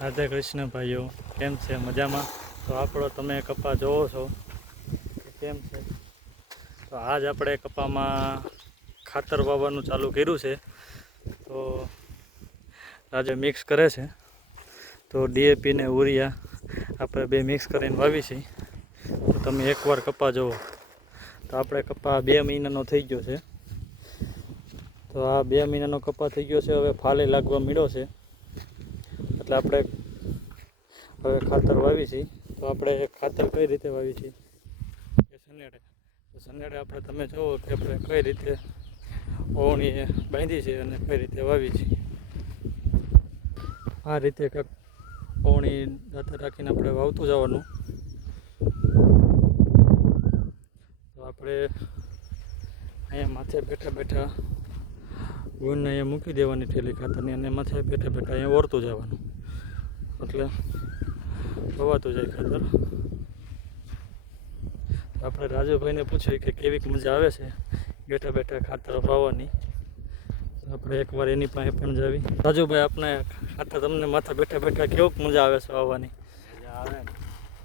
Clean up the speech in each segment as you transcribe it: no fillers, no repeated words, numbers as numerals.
રાધે કૃષ્ણ ભાઈઓ, કેમ છે? મજામાં? તો આપણો તમે કપા જોવો છો કે કેમ છે? તો આજ આપણે કપામાં ખાતર વાવવાનું ચાલુ કર્યું છે. તો આજે મિક્સ કરે છે. તો ડીએપી ને ઉરિયા આપણે બે મિક્સ કરીને વાવી છીએ. તો તમે એકવાર કપા જોવો. તો આપણે કપા 2 મહિનાનો થઈ ગયો છે. તો આ 2 મહિનાનો કપા થઈ ગયો છે. હવે ફાલે લાગવા માંડ્યો છે. એટલે આપણે હવે ખાતર વાવી છીએ. તો આપણે ખાતર કઈ રીતે વાવી છીએ એ સનેડે. તો સનેડે આપણે તમે જુઓ કે આપણે કઈ રીતે ઓવણી બાંધી છે અને કઈ રીતે વાવી છે. આ રીતે કંઈક ઓવણી દાંતર રાખીને આપણે વાવતું જવાનું. તો આપણે અહીંયા માથે બેઠા બેઠા ગુણને અહીંયા મૂકી દેવાની ઠેલી ખાતરની, અને માથે બેઠા બેઠા અહીંયા ઓરતું જવાનું. એટલે વવાતું જાય ખાતર. આપણે રાજુભાઈને પૂછ્યું કે કેવીક મજા આવે છે બેઠા બેઠા ખાતર વાવવાની. આપણે એકવાર એની પાસે પણ જાવી. રાજુભાઈ, આપણે ખાતર તમને માથા બેઠા બેઠા કેવુંક મજા આવે છે વાવવાની?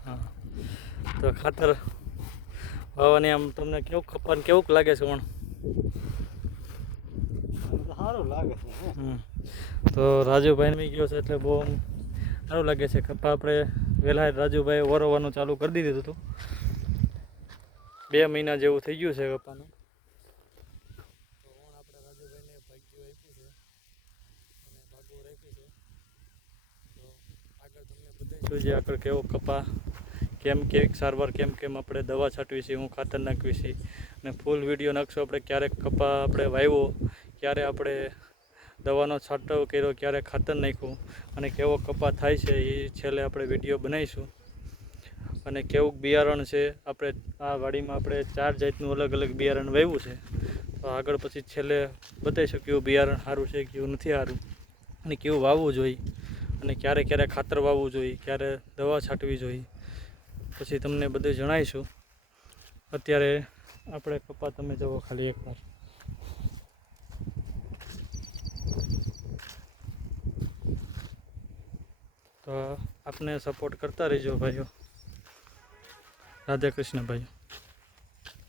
હા, તો ખાતર વાવવાની આમ તમને કેવું કપાને કેવુંક લાગે છે? પણ સારું લાગે છે. તો રાજુભાઈ મી ગયો છે એટલે બહુ સારું લાગે છે. કપા આપણે વહેલા રાજુભાઈ ઓરવાનું ચાલુ કરી દીધું હતું. 2 મહિના જેવું થઈ ગયું છે કપાનું. તો આપણે રાજુભાઈને ભાગ્યું આપ્યું છે અને ભાગવું રાખ્યું છે. તો આગળ તમને બતાવીશું જે આગળ કેવો કપા કેવી સારવાર કેમ આપણે દવા છાંટવી છે, હું ખાતર નાખવી છે, અને ફૂલ વિડીયો નાખશું આપણે ક્યારેક કપા આપણે વાવ્યો, ક્યારે આપણે દવાનો છાંટો કર્યો, ક્યારે ખાતર નાખ્યું, અને કેવો કપા થાય છે એ છેલ્લે આપણે વિડીયો બનાવીશું. અને કેવું બિયારણ છે, આપણે આ વાડીમાં આપણે 4 જાતનું અલગ અલગ બિયારણ વાવ્યું છે. તો આગળ પછી છેલ્લે બતાવીશું કેવું બિયારણ સારું છે, કેવું નથી સારું, અને કેવું વાવવું જોઈએ, અને ક્યારે ક્યારે ખાતર વાવવું જોઈએ, ક્યારે દવા છાંટવી જોઈએ. પછી તમને બધું જણાવીશું. અત્યારે આપણે કપા તમે જુઓ ખાલી એકવાર. તો આપને સપોર્ટ કરતા રહીજો ભાઈઓ. રાધે કૃષ્ણ ભાઈઓ.